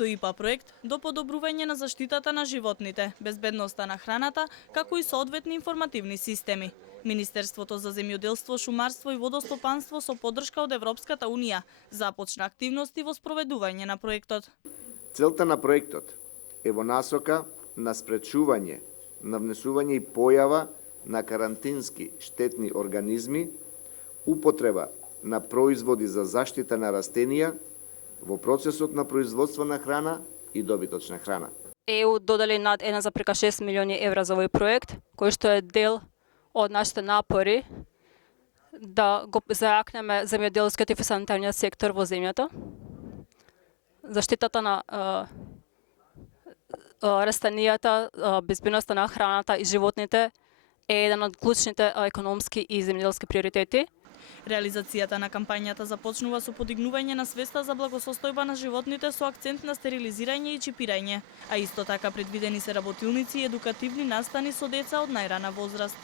со ИПА проект до подобрување на заштитата на животните, безбедноста на храната, како и соодветни информативни системи. Министерството за земјоделство, шумарство и водостопанство со поддршка од Европската Унија започна активности во спроведување на проектот. Целта на проектот е во насока на спречување на внесување и појава на карантински штетни организми, употреба на производи за заштита на растенија во процесот на производство на храна и добиточна храна. ЕУ додели над 1,6 милиони евра за овој проект, кој што е дел од нашите напори да го зајакнеме земјоделскиот и фитосанитарниот сектор во земјата. Заштитата на растенијата, безбедноста на храната и животните е еден од клучните економски и земјоделски приоритети. Реализацијата на кампањата започнува со подигнување на свеста за благосостојба на животните со акцент на стерилизирање и чипирање, а исто така предвидени се работилници и едукативни настани со деца од најрана возраст.